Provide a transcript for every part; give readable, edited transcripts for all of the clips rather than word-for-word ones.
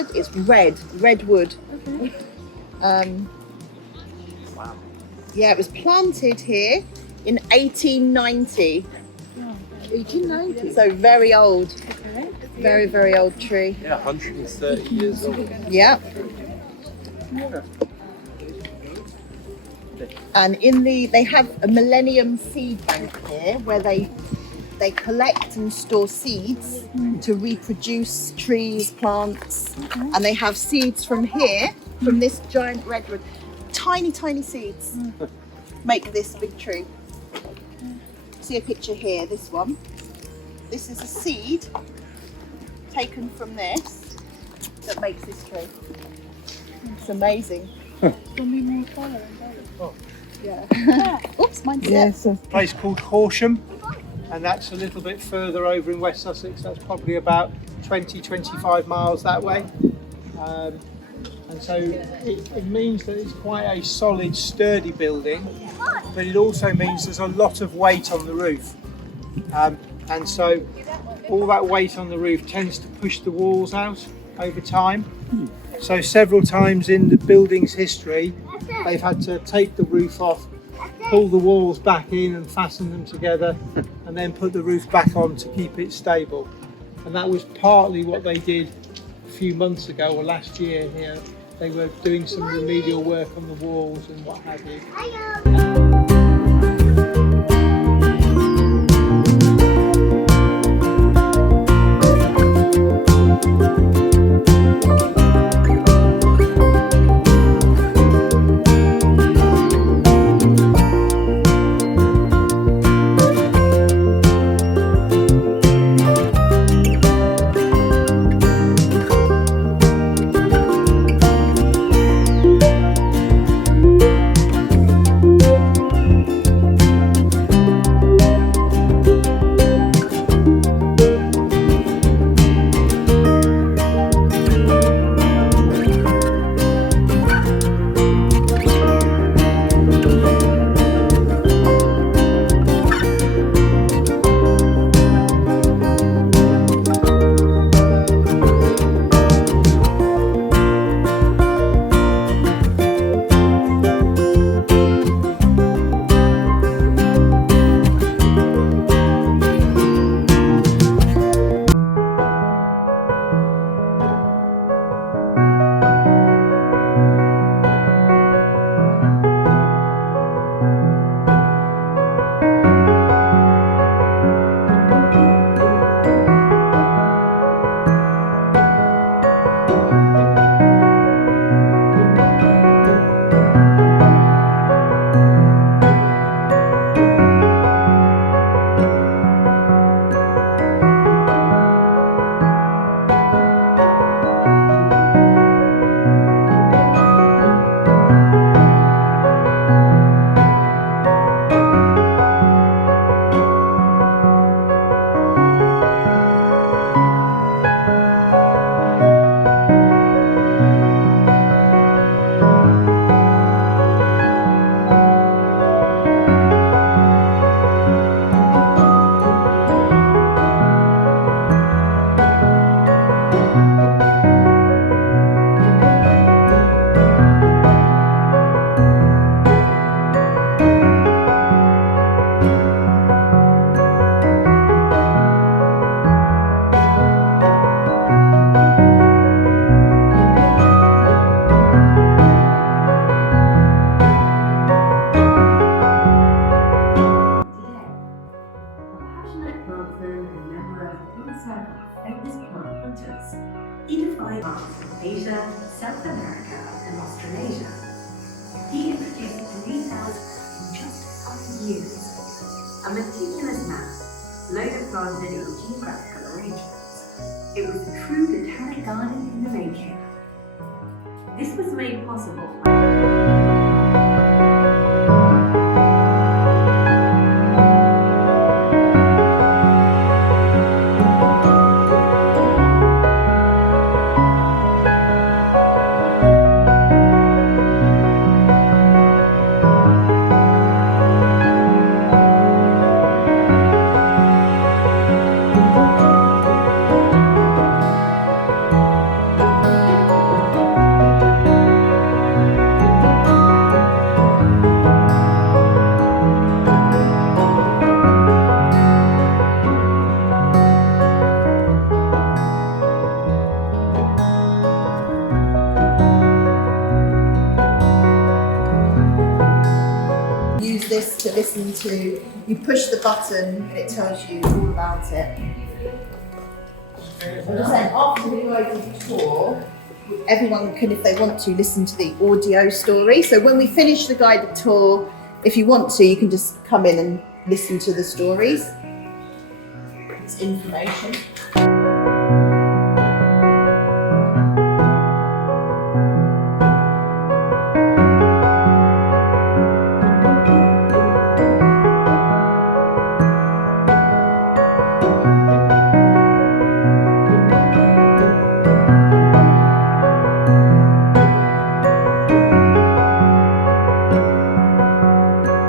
wood. It's red wood. Okay. Wow. Yeah, it was planted here in 1890. 1890. So very old, Okay. very, very old tree. Yeah, 130 years old. Yeah. Yeah. And they have a millennium seed bank here where they collect and store seeds to reproduce trees, plants, and they have seeds from here, from this giant redwood. Tiny, tiny seeds make this big tree. See a picture here, this one. This is a seed taken from this that makes this tree. It's amazing. Give me more colour. Yeah. Oops, mine's Yes. set. A place called Horsham, and that's a little bit further over in West Sussex. That's probably about 20-25 miles that way. And so it means that it's quite a solid, sturdy building, but it also means there's a lot of weight on the roof. And so all that weight on the roof tends to push the walls out over time. So several times in the building's history, they've had to take the roof off, pull the walls back in and fasten them together, and then put the roof back on to keep it stable. And that was partly what they did a few months ago or last year here. They were doing some remedial work on the walls and what have you. He defined plants from Asia, South America, and Australasia. He introduced 3,000 in just 5 years. A meticulous map, later planted in geographical arrangements. It was a true botanic garden in the making. This was made possible listen to, you push the button and it tells you all about it. I'm just saying, after the guided tour, everyone can, if they want to, listen to the audio story. So when we finish the guided tour, if you want to, you can just come in and listen to the stories. It's information.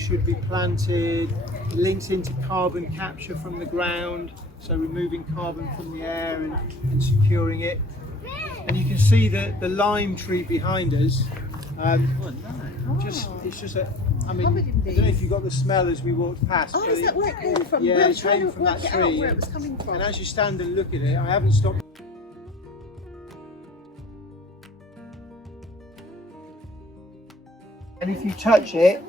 Should be planted, links into carbon capture from the ground, so removing carbon from the air and securing it. And you can see that the lime tree behind us, it's just a, I mean, I don't know if you got the smell as we walked past. Oh, but is that where it came from? Yeah, I it was trying came to from work that it out tree. where it was coming from. And as you stand and look at it, I haven't stopped. And if you touch it,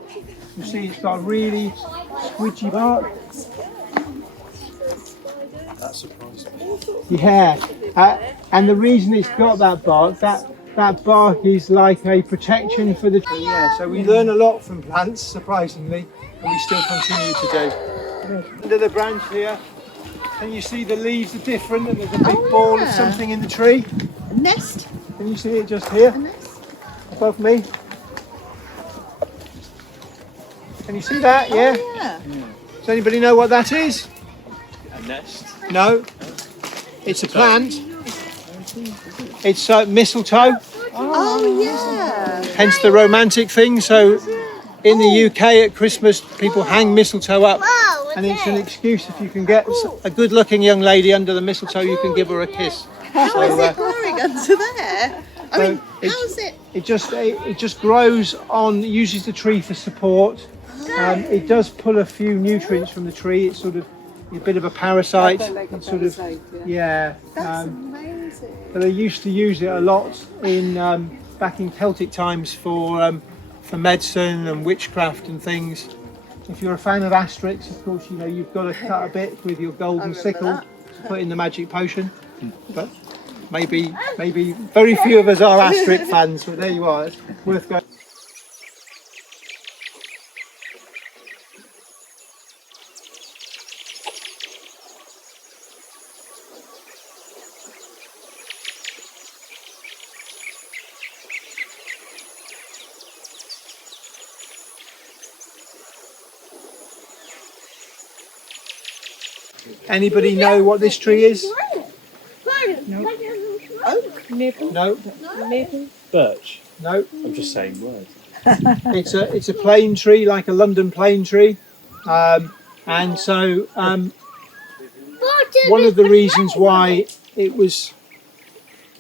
you see it's got a really squidgy bark. That surprised me. Yeah, and the reason it's got that bark, that bark is like a protection for the tree. Yeah, so we learn a lot from plants, surprisingly, and we still continue to do. Under the branch here, can you see the leaves are different and there's a big ball of something in the tree? A nest? Can you see it just here, A nest? above me? Can you see that? Yeah? Oh, yeah. Does anybody know what that is? A nest. No. It's a plant. It's mistletoe, Oh, yeah. hence the romantic thing. So in the UK at Christmas, people hang mistletoe up, and it's an excuse if you can get a good-looking young lady under the mistletoe, you can give her a kiss. How is it growing under there? I so mean, how's it? It just grows on, uses the tree for support. It does pull a few nutrients from the tree. It's sort of a bit of a parasite. It's sort of, yeah. That's amazing. But they used to use it a lot in back in Celtic times for medicine and witchcraft and things. If you're a fan of Asterix, of course, you know you've got to cut a bit with your golden sickle that. to put in the magic potion. But maybe very few of us are Asterix fans. But there you are. It's worth going. Anybody know what this tree is? Oak? No, Birch. no. I'm just saying words. It's a plane tree, like a London plane tree, and so one of the reasons why it was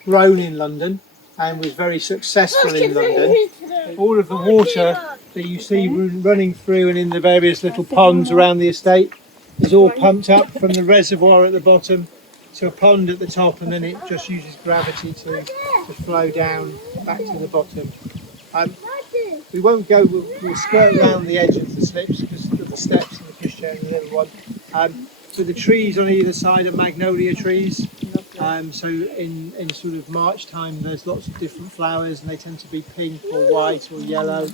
grown in London and was very successful in London, all of the water that you see running through and in the various little ponds around the estate is all pumped up from the reservoir at the bottom to a pond at the top, and then it just uses gravity to flow down back to the bottom. We won't go, we'll skirt around the edge of the slips because of the steps and the pushchair and the little one. So the trees on either side are magnolia trees. So in sort of March time there's lots of different flowers and they tend to be pink or white or yellow.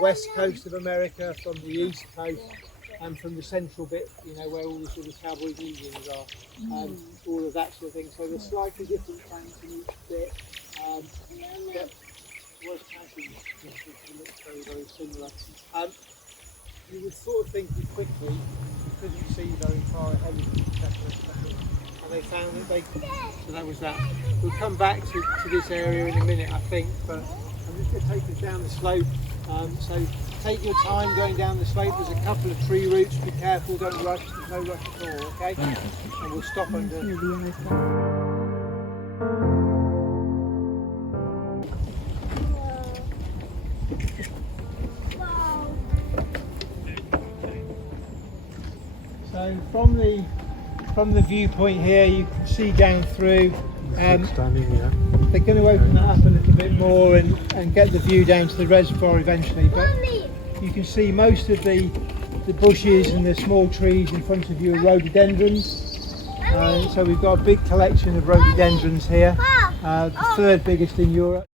West coast of America, from the east coast, and from the central bit, you know, where all the sort of cowboys and Indians are, all of that sort of thing. So there's slightly different plants in each bit, but worth counting, it looks very, very similar. You would sort of think you quickly, because you see very far ahead of you, and they found that so that was that. We'll come back to this area in a minute, I think, but I'm just going to take us down the slope. So take your time going down the slope. There's a couple of tree roots. Be careful, don't rush. There's no rush at all, okay? And we'll stop under. So from the from the viewpoint here, you can see down through. Standing here. They're going to open that up a little bit more and get the view down to the reservoir eventually. But you can see most of the bushes and the small trees in front of you are rhododendrons. So we've got a big collection of rhododendrons here, the third biggest in Europe.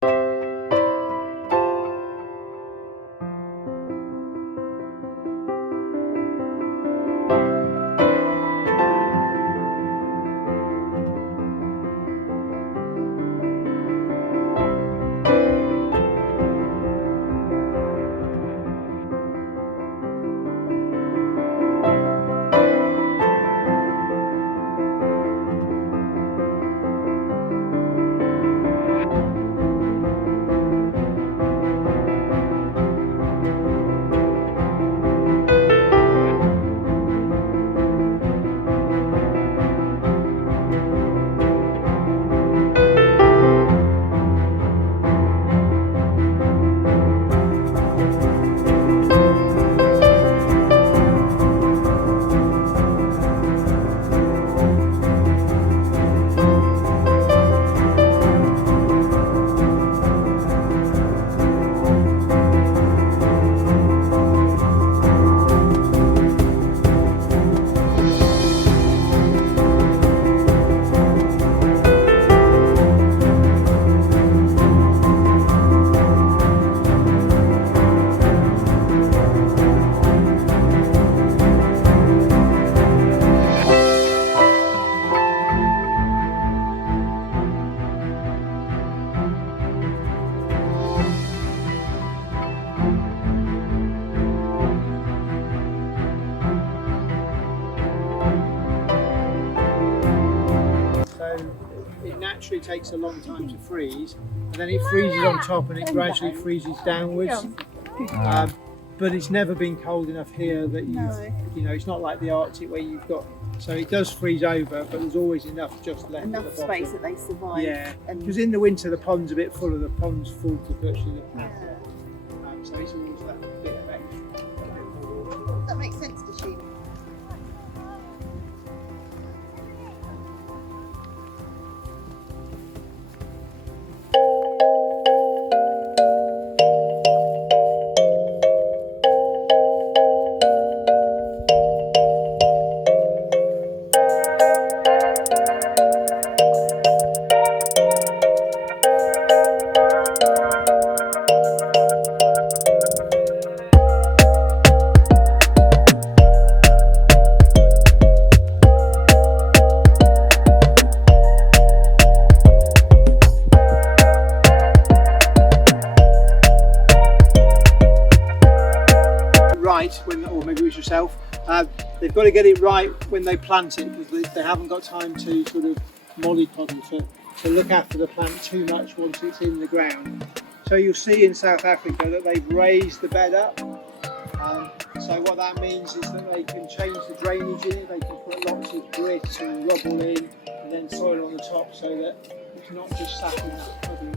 It naturally takes a long time to freeze, and then it freezes on top and it gradually freezes downwards. But it's never been cold enough here that you know, it's not like the Arctic where you've got, so it does freeze over, but there's always enough just left Enough at the bottom. space that they survive. Yeah, And because in the winter the pond's a bit fuller, the pond's full to virtually the path. So it's always that bit of extra. that makes sense to Sheena. Or maybe it was yourself, they've got to get it right when they plant it, because they haven't got time to sort of mollycoddle, to look after the plant too much once it's in the ground. So you'll see in South Africa that they've raised the bed up. So what that means is that they can change the drainage in it, they can put lots of grit and rubble in and then soil on the top, so that it's not just sat in that puddle.